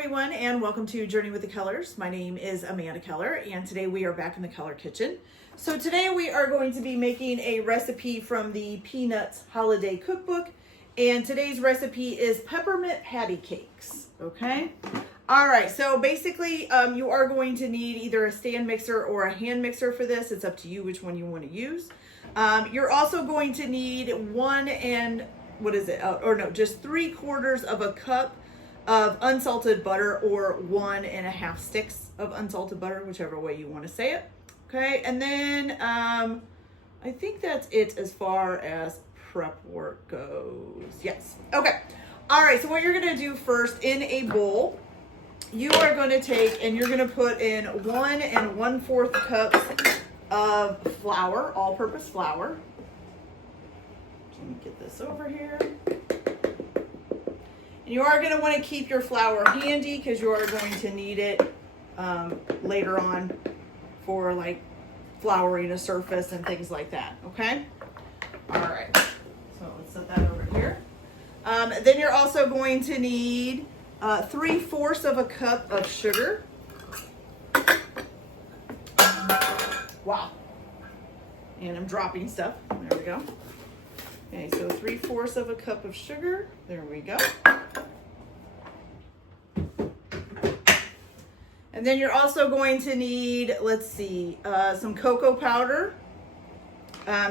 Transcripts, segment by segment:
everyone, and welcome to Journey with the Colors. My name is Amanda Keller, and today we are back in the color kitchen. So today we are going to be making a recipe from the Peanuts Holiday Cookbook, and today's recipe is peppermint patty cakes. Okay. All right. So basically, you are going to need either a stand mixer or a hand mixer for this. It's up to you which one you want to use. You're also going to need just 3/4 of a cup of unsalted butter, or 1.5 sticks of unsalted butter, whichever way you want to say it. Okay, and then I think that's it as far as prep work goes. Yes. Okay. All right. So what you're going to do first, in a bowl, you are going to take and you're going to put in 1 1/4 cups of flour, all-purpose flour. Let me get this over here. You are going to want to keep your flour handy because you are going to need it later on for like flouring a surface and things like that. Okay. All right. So let's set that over here. Then you're also going to need 3/4 of a cup of sugar. Wow. And I'm dropping stuff. There we go. Okay, so 3/4 of a cup of sugar. There we go. And then you're also going to need, some cocoa powder.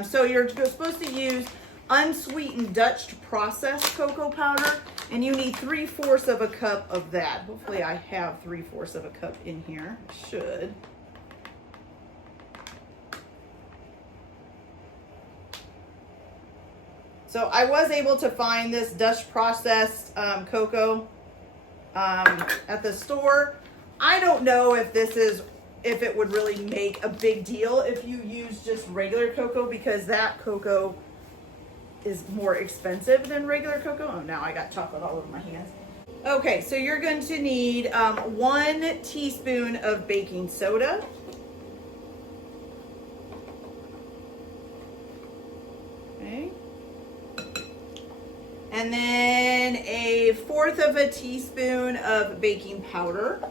So you're supposed to use unsweetened Dutch processed cocoa powder, and you need 3/4 of a cup of that. Hopefully I have 3/4 of a cup in here. Should. So I was able to find this Dutch processed cocoa at the store. I don't know if it would really make a big deal if you use just regular cocoa, because that cocoa is more expensive than regular cocoa. Oh, now I got chocolate all over my hands. Okay, so you're going to need 1 teaspoon of baking soda. Okay. And then 1/4 of a teaspoon of baking powder.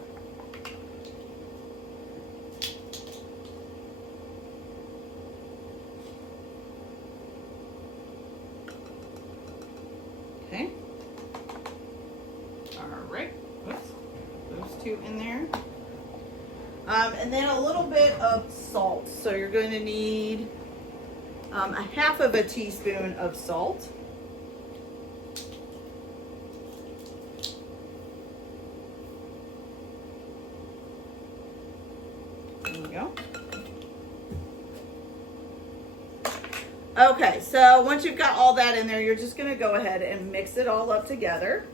Okay. All right. Oops. Those 2 in there. And then a little bit of salt. So you're going to need 1/2 of a teaspoon of salt. There we go. Okay, so once you've got all that in there, you're just going to go ahead and mix it all up together.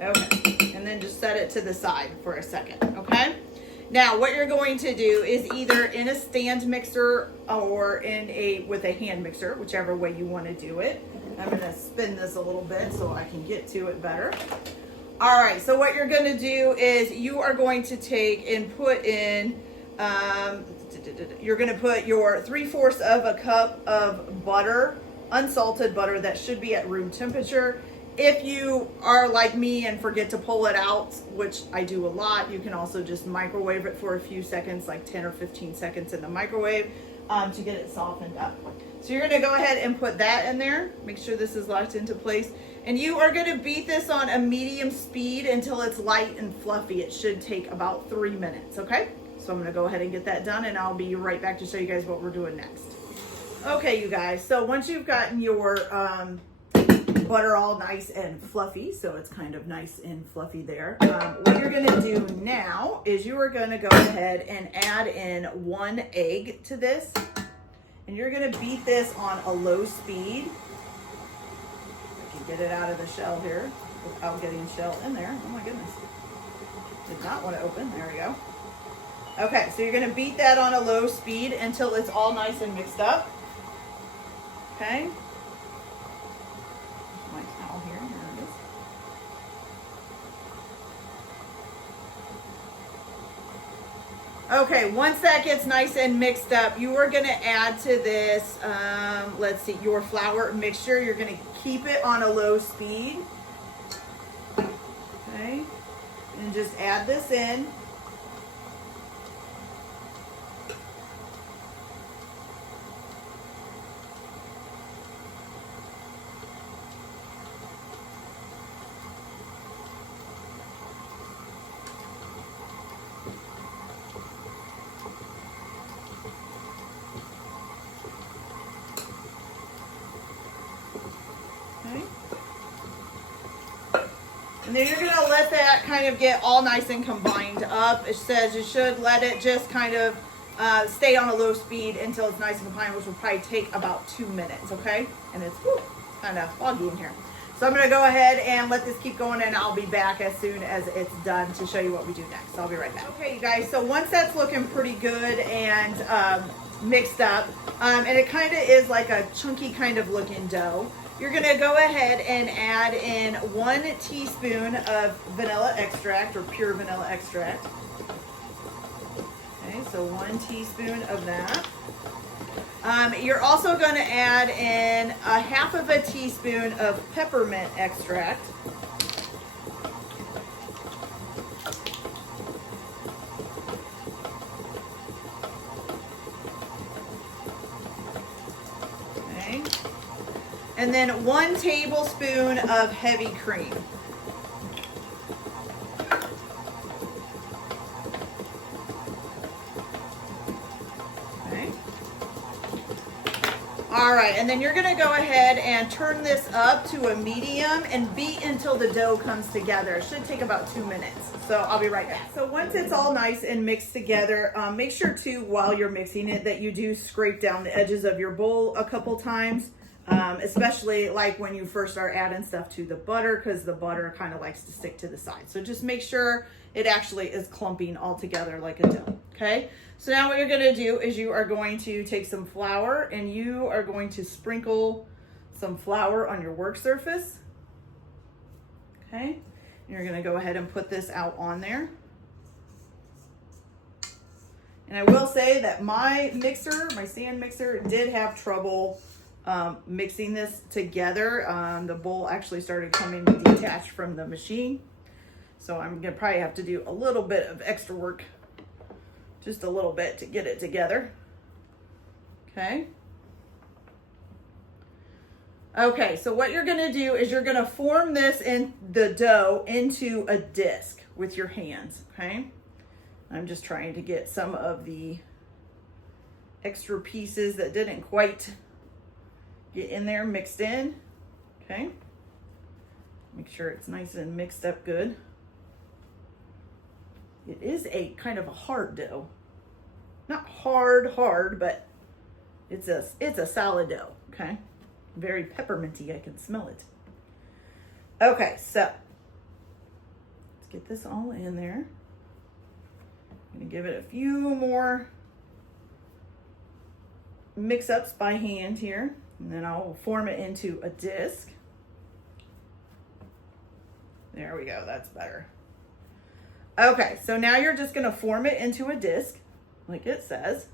Okay, and then just set it to the side for a second, okay? Now, what you're going to do is either in a stand mixer or with a hand mixer, whichever way you want to do it. I'm going to spin this a little bit so I can get to it better. All right, so what you're going to do is you are going to take and put in, you're going to put your 3/4 of a cup of butter, unsalted butter that should be at room temperature. If you are like me and forget to pull it out, which I do a lot, you can also just microwave it for a few seconds, like 10 or 15 seconds in the microwave to get it softened up. So you're going to go ahead and put that in there. Make sure this is locked into place. And you are going to beat this on a medium speed until it's light and fluffy. It should take about 3 minutes, okay? So I'm going to go ahead and get that done, and I'll be right back to show you guys what we're doing next. Okay, you guys, so once you've gotten your butter all nice and fluffy, so it's kind of nice and fluffy there. What you're going to do now is you are going to go ahead and add in 1 egg to this, and you're going to beat this on a low speed. I can get it out of the shell here without getting shell in there. Oh my goodness. Did not want to open. There we go. Okay, so you're going to beat that on a low speed until it's all nice and mixed up. Okay. My towel here. There it is. Okay, once that gets nice and mixed up, you are gonna add to this, let's see, your flour mixture. You're gonna keep it on a low speed. Okay, and just add this in. Okay. And then you're gonna let that kind of get all nice and combined up. It says you should let it just kind of stay on a low speed until it's nice and combined, which will probably take about 2 minutes, okay? And it's kind of foggy in here. So I'm gonna go ahead and let this keep going, and I'll be back as soon as it's done to show you what we do next. So I'll be right back. Okay, you guys, so once that's looking pretty good and mixed up, and it kind of is like a chunky kind of looking dough, you're gonna go ahead and add in 1 teaspoon of vanilla extract or pure vanilla extract. Okay, so 1 teaspoon of that. You're also gonna add in 1/2 of a teaspoon of peppermint extract. Okay. And then 1 tablespoon of heavy cream. Okay. All right, and then you're gonna go ahead and turn this up to a medium and beat until the dough comes together. It should take about 2 minutes. So I'll be right back. So once it's all nice and mixed together, make sure too, while you're mixing it, that you do scrape down the edges of your bowl a couple times. Especially like when you first start adding stuff to the butter, because the butter kind of likes to stick to the side. So just make sure it actually is clumping all together like a dough, okay? So now what you're gonna do is you are going to take some flour and you are going to sprinkle some flour on your work surface, okay? And you're gonna go ahead and put this out on there. And I will say that my mixer, my stand mixer, did have trouble mixing this together. The bowl actually started coming detached from the machine. So I'm gonna probably have to do a little bit of extra work, just a little bit, to get it together. Okay. Okay, so what you're gonna do is you're gonna form this in the dough into a disc with your hands, okay? I'm just trying to get some of the extra pieces that didn't quite get in there mixed in, okay? Make sure it's nice and mixed up good. It is a kind of a hard dough. Not hard, but it's a solid dough, okay? Very pepperminty, I can smell it. Okay, so let's get this all in there. I'm gonna give it a few more mix-ups by hand here. And then I'll form it into a disc. There we go, that's better. Okay, so now you're just gonna form it into a disc, like it says.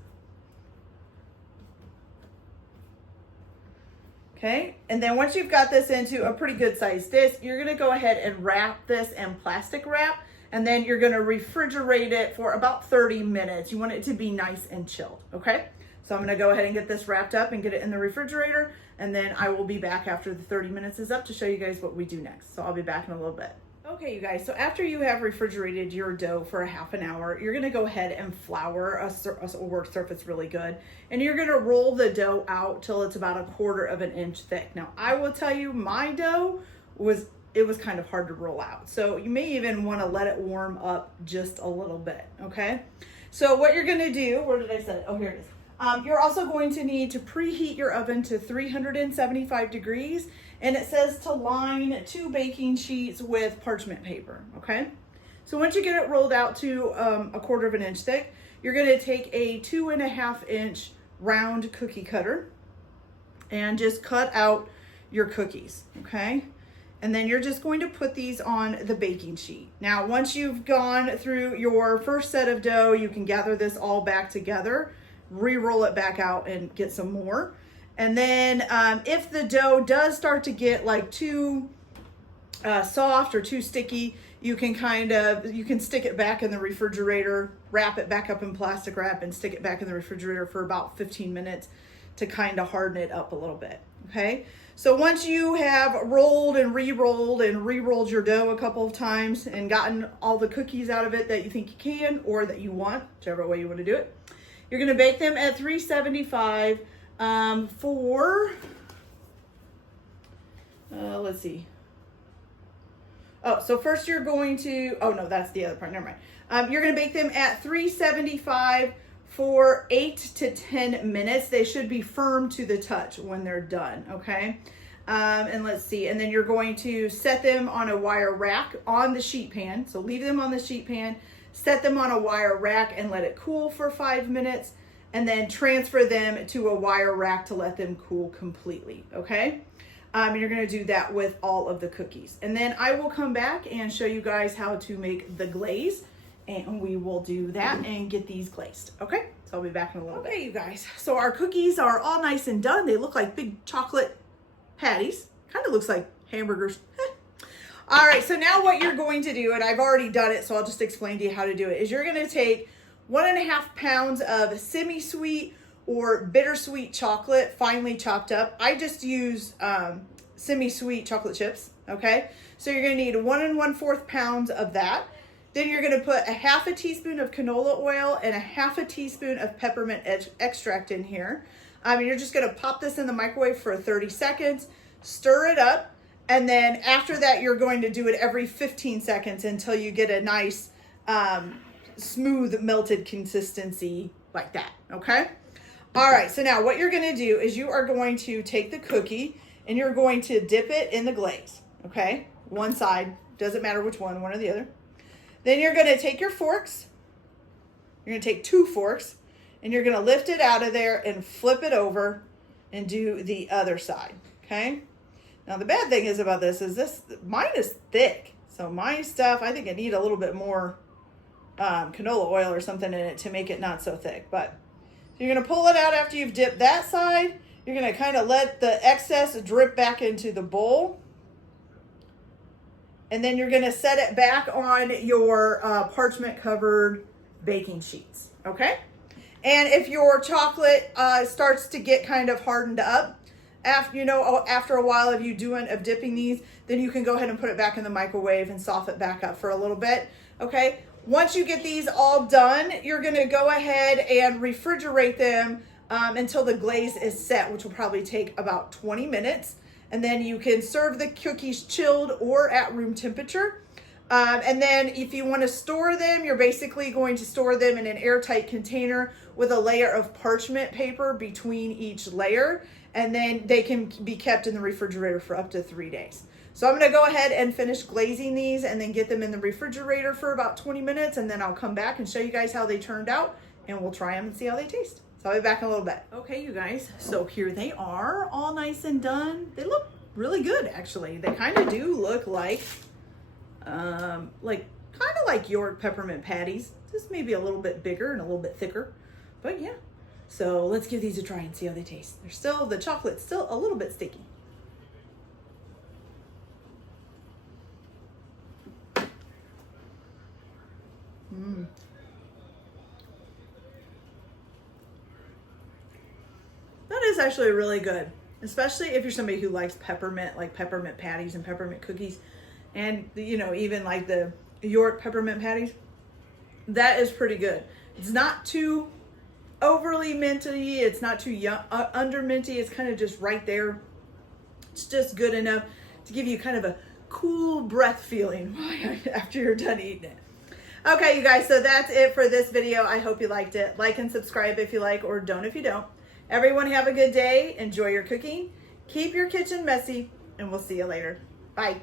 Okay, and then once you've got this into a pretty good sized disc, you're gonna go ahead and wrap this in plastic wrap, and then you're gonna refrigerate it for about 30 minutes. You want it to be nice and chilled, okay? So I'm gonna go ahead and get this wrapped up and get it in the refrigerator, and then I will be back after the 30 minutes is up to show you guys what we do next. So I'll be back in a little bit. Okay, you guys, so after you have refrigerated your dough for a half an hour, you're gonna go ahead and flour a work surface really good, and you're gonna roll the dough out till it's about 1/4 of an inch thick. Now, I will tell you, my dough was kind of hard to roll out. So you may even wanna let it warm up just a little bit, okay? So what you're gonna do, where did I set it? Oh, here it is. You're also going to need to preheat your oven to 375 degrees, and it says to line 2 baking sheets with parchment paper, okay? So once you get it rolled out to 1/4 of an inch thick, you're gonna take a 2.5 inch round cookie cutter and just cut out your cookies, okay? And then you're just going to put these on the baking sheet. Now, once you've gone through your first set of dough, you can gather this all back together, re-roll it back out and get some more. And then if the dough does start to get like too soft or too sticky, you can stick it back in the refrigerator, wrap it back up in plastic wrap and stick it back in the refrigerator for about 15 minutes to kind of harden it up a little bit, okay? So once you have rolled and re-rolled your dough a couple of times and gotten all the cookies out of it that you think you can or that you want, whichever way you want to do it, you're going to bake them at 375 for, let's see. Oh, so first you're going to, oh no, that's the other part, never mind. You're going to bake them at 375 for 8 to 10 minutes. They should be firm to the touch when they're done, okay? And let's see, and then you're going to set them on a wire rack on the sheet pan. So leave them on the sheet pan, set them on a wire rack and let it cool for 5 minutes, and then transfer them to a wire rack to let them cool completely, okay? You're gonna do that with all of the cookies. And then I will come back and show you guys how to make the glaze, and we will do that and get these glazed, okay? So I'll be back in a little bit. Okay, you guys, so our cookies are all nice and done. They look like big chocolate patties. Kind of looks like hamburgers. All right, so now what you're going to do, and I've already done it, so I'll just explain to you how to do it, is you're gonna take 1.5 pounds of semi-sweet or bittersweet chocolate, finely chopped up. I just use semi-sweet chocolate chips, okay? So you're gonna need 1 1/4 pounds of that. Then you're gonna put a 1/2 teaspoon of canola oil and a 1/2 teaspoon of peppermint extract in here. You're just gonna pop this in the microwave for 30 seconds, stir it up, and then after that, you're going to do it every 15 seconds until you get a nice smooth melted consistency like that, okay? All right, so now what you're gonna do is you are going to take the cookie and you're going to dip it in the glaze, okay? One side, doesn't matter which one or the other. Then you're gonna take your forks, you're gonna take 2 forks, and you're gonna lift it out of there and flip it over and do the other side, okay? Now the bad thing is about this is mine is thick. So my stuff, I think I need a little bit more canola oil or something in it to make it not so thick. But so you're gonna pull it out after you've dipped that side. You're gonna kind of let the excess drip back into the bowl. And then you're gonna set it back on your parchment covered baking sheets, okay? And if your chocolate starts to get kind of hardened up, after a while of dipping these, then you can go ahead and put it back in the microwave and soften it back up for a little bit, okay? Once you get these all done, you're gonna go ahead and refrigerate them until the glaze is set, which will probably take about 20 minutes. And then you can serve the cookies chilled or at room temperature. And then if you want to store them, you're basically going to store them in an airtight container with a layer of parchment paper between each layer. And then they can be kept in the refrigerator for up to 3 days. So I'm going to go ahead and finish glazing these and then get them in the refrigerator for about 20 minutes. And then I'll come back and show you guys how they turned out, and we'll try them and see how they taste. So I'll be back in a little bit. Okay, you guys, so here they are, all nice and done. They look really good, actually. They kind of do look like York peppermint patties, just maybe a little bit bigger and a little bit thicker, but yeah. So let's give these a try and see how they taste. The chocolate's still a little bit sticky. That is actually really good, especially if you're somebody who likes peppermint, like peppermint patties and peppermint cookies, and even like the York peppermint patties. That is pretty good. It's not too overly minty, it's not too under minty, it's kind of just right there. It's just good enough to give you kind of a cool breath feeling after you're done eating it. Okay, you guys, so that's it for this video. I hope you liked it. Like and subscribe if you like, or don't if you don't. Everyone have a good day. Enjoy your cooking. Keep your kitchen messy, and we'll see you later. Bye.